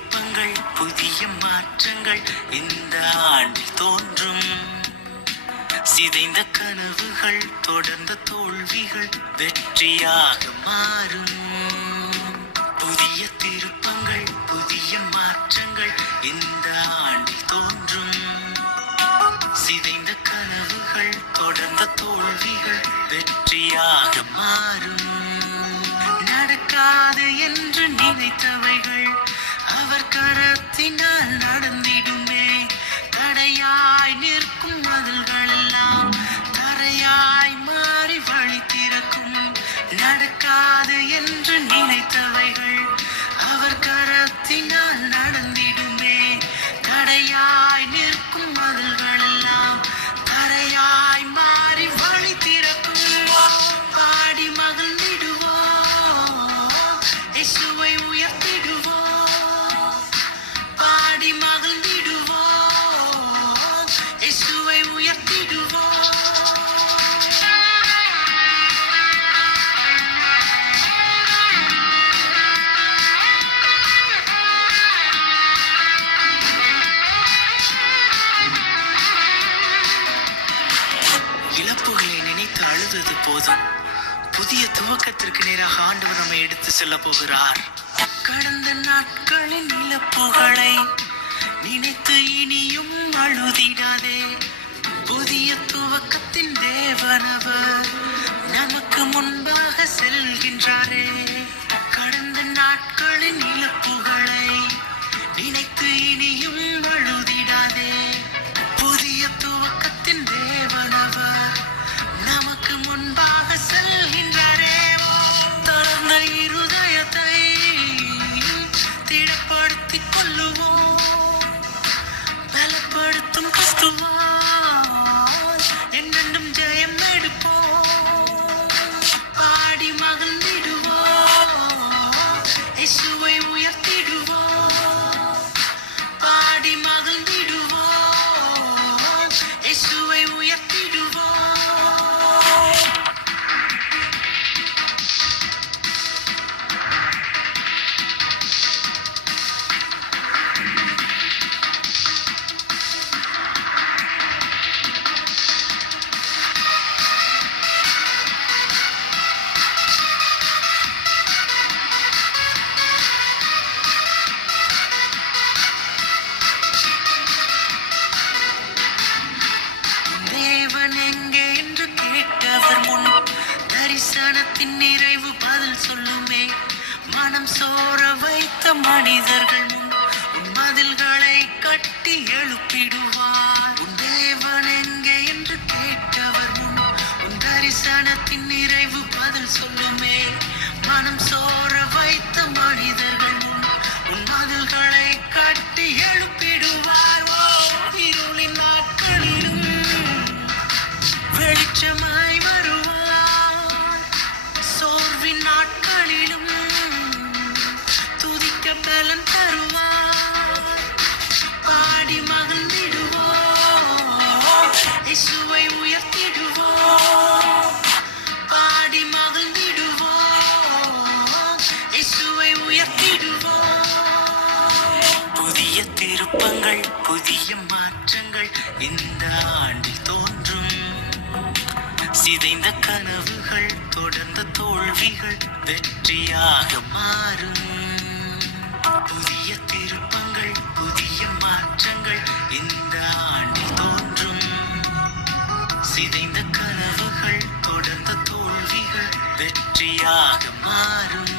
திருப்பங்கள் புதிய மாற்றங்கள் இந்த ஆண்டில் தோன்றும். சிதைந்த கனவுகள் தொடர்ந்த தோல்விகள் வெற்றியாக மாறும். புதிய திருப்பங்கள் புதிய மாற்றங்கள் இந்த ஆண்டில் தோன்றும். சிதைந்த கனவுகள் தொடர்ந்த தோல்விகள் வெற்றியாக மாறும். நடக்காது என்று நினைத்தவைகள் அவர் கரத்தினால் நடந்திடுமே. தடையாய் நிற்கும் மதில்கள் எல்லாம் தரையாய் மாறி வழி திறக்கும். நடக்காது என்று நினைத்தவைகள் அவர் கரத்தினால் நடந்திடுமே. தடையாய் நிற்கும் மதில்கள் எல்லாம் தரையாய் மாறி வழி திறக்கும். பாடி மகிழ்ந்திடுவோம், இயேசுவை உயர்த்திடுவோம். பாடி மகிழ்ந்திடுவோம், இயேசுவை உயர்த்திடுவோம். இழப்புகளை நினைத்து அழுதது போதும். புதிய துவக்கத்திற்கு நேராக ஆண்டவர் நம்மை எடுத்து செல்ல போகிறார். கடந்த நாட்களின் இழப்புகளை நினைத்து இனியும் அழுதிடாதே. புதிய துவக்கத்தின் தேவனவர் நமக்கு முன்பாக செல்கின்றாரே. கடந்த நாட்களின் இழப்புகளை நினைத்து இனியும் அழுதிடாதே. புதிய துவக்கத்தின் தேவனவர் நமக்கு முன்பாக செல்கின்றாரே. தளர்ந்த இருதயத்தை திடப்படுத்திக் கொள்ளுவோம். பலப்படுத்தும் கிறிஸ்துவால் என்றென்றும் ஜெயம் எடுப்போம். பாடி மகிழ்ந்திடுவோம், இயேசுவை உயர்த்திடுவோம். பாடி மகிழ்ந்திடுவோம், இயேசுவை உயர்த்திடுவோம். தேவன் எங்கே என்று கேட்டவர் முன் தரிசனத்தின் நிறைவு பதில் சொல்லுமே. மனம் சோர வைத்த மனிதர்கள் முன் உன் மதில்களை கட்டி எழுப்பிடுவார். உன் தேவன் எங்கே என்று கேட்டவர் முன் உன் தரிசனத்தின் நிறைவு பதில் சொல்லுமே. மனம் சோர வைத்த மனிதர்கள் முன் உன் மதில்களை கட்டி எழுப்பிடுவார். இருளின் நாட்களிலும் வெளிச்சமாய் வருவார். சோர்வின் நாட்களிலும் துதிக்க பலன் தருவார். பாடி மகிழ்ந்திடுவோம், இயேசுவை உயர்த்திடுவோம். பாடி மகிழ்ந்திடுவோம், இயேசுவை உயர்த்திடுவோம். புதிய திருப்பங்கள் புதிய மாற்றங்கள் இந்த ஆண்டில் தோன்றும். சிதைந்த கனவுகள் தொடர்ந்த தோல்விகள் வெற்றியாக மாறும். புதிய திருப்பங்கள் புதிய மாற்றங்கள் இந்த ஆண்டில் தோன்றும். சிதைந்த கனவுகள் தொடர்ந்த தோல்விகள் வெற்றியாக மாறும்.